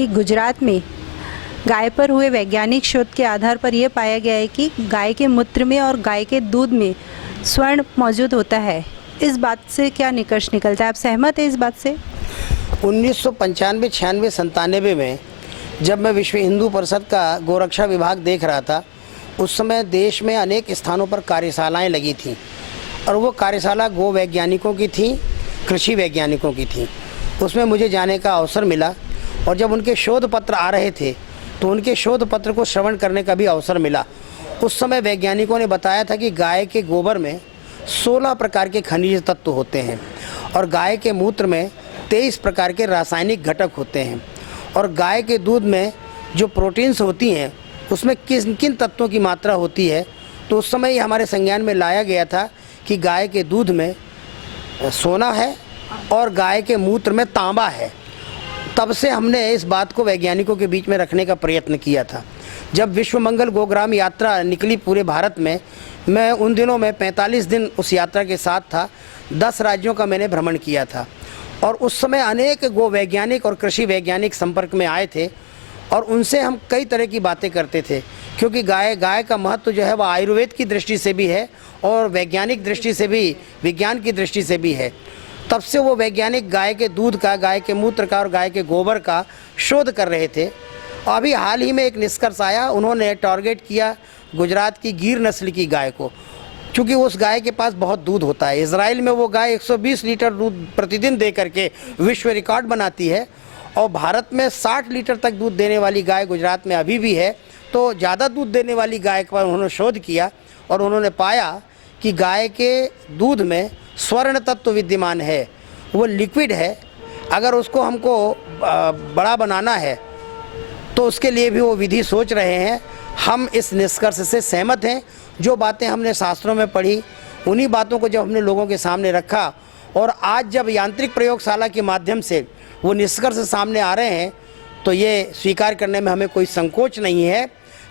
कि गुजरात में गाय पर हुए वैज्ञानिक शोध के आधार पर यह पाया गया है कि गाय के मूत्र में और गाय के दूध में स्वर्ण मौजूद होता है। इस बात से क्या निष्कर्ष निकलता है? आप सहमत हैं इस बात से? 1995, 96, 97 में जब मैं विश्व हिंदू परिषद का गोरक्षा विभाग देख रहा था, उस समय देश में अनेक स्थानों पर कार्यशालाएं लगी थीं और वो कार्यशाला गो वैज्ञानिकों की थी, कृषि वैज्ञानिकों की थी। उसमें मुझे जाने का अवसर मिला और जब उनके शोध पत्र आ रहे थे तो उनके शोध पत्र को श्रवण करने का भी अवसर मिला। उस समय वैज्ञानिकों ने बताया था कि गाय के गोबर में 16 प्रकार के खनिज तत्व होते हैं और गाय के मूत्र में 23 प्रकार के रासायनिक घटक होते हैं और गाय के दूध में जो प्रोटीन्स होती हैं उसमें किन किन तत्वों की मात्रा होती है। तो उस समय ही हमारे संज्ञान में लाया गया था कि गाय के दूध में सोना है और गाय के मूत्र में तांबा है। तब से हमने इस बात को वैज्ञानिकों के बीच में रखने का प्रयत्न किया था। जब विश्व मंगल गोग्राम यात्रा निकली पूरे भारत में, मैं उन दिनों में 45 दिन उस यात्रा के साथ था। 10 राज्यों का मैंने भ्रमण किया था और उस समय अनेक गो वैज्ञानिक और कृषि वैज्ञानिक संपर्क में आए थे और उनसे हम कई तरह की बातें करते थे, क्योंकि गाय का महत्व जो है वह आयुर्वेद की दृष्टि से भी है और वैज्ञानिक दृष्टि से भी, विज्ञान की दृष्टि से भी है। तब से वो वैज्ञानिक गाय के दूध का, गाय के मूत्र का और गाय के गोबर का शोध कर रहे थे। अभी हाल ही में एक निष्कर्ष आया, उन्होंने टारगेट किया गुजरात की गिर नस्ल की गाय को, क्योंकि उस गाय के पास बहुत दूध होता है। इजराइल में वो गाय 120 लीटर दूध प्रतिदिन दे करके विश्व रिकॉर्ड बनाती है और भारत में 60 लीटर तक दूध देने वाली गाय गुजरात में अभी भी है। तो ज़्यादा दूध देने वाली गाय पर उन्होंने शोध किया और उन्होंने पाया कि गाय के दूध में स्वर्ण तत्व विद्यमान है, वो लिक्विड है। अगर उसको हमको बड़ा बनाना है तो उसके लिए भी वो विधि सोच रहे हैं। हम इस निष्कर्ष से सहमत हैं। जो बातें हमने शास्त्रों में पढ़ी, उन्हीं बातों को जब हमने लोगों के सामने रखा और आज जब यांत्रिक प्रयोगशाला के माध्यम से वो निष्कर्ष सामने आ रहे हैं, तो ये स्वीकार करने में हमें कोई संकोच नहीं है।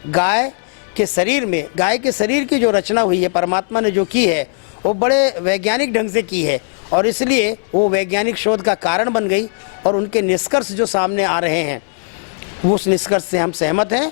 गाय के शरीर में, गाय के शरीर की जो रचना हुई है, परमात्मा ने जो की है, वो बड़े वैज्ञानिक ढंग से की है और इसलिए वो वैज्ञानिक शोध का कारण बन गई और उनके निष्कर्ष जो सामने आ रहे हैं, वो उस निष्कर्ष से हम सहमत हैं।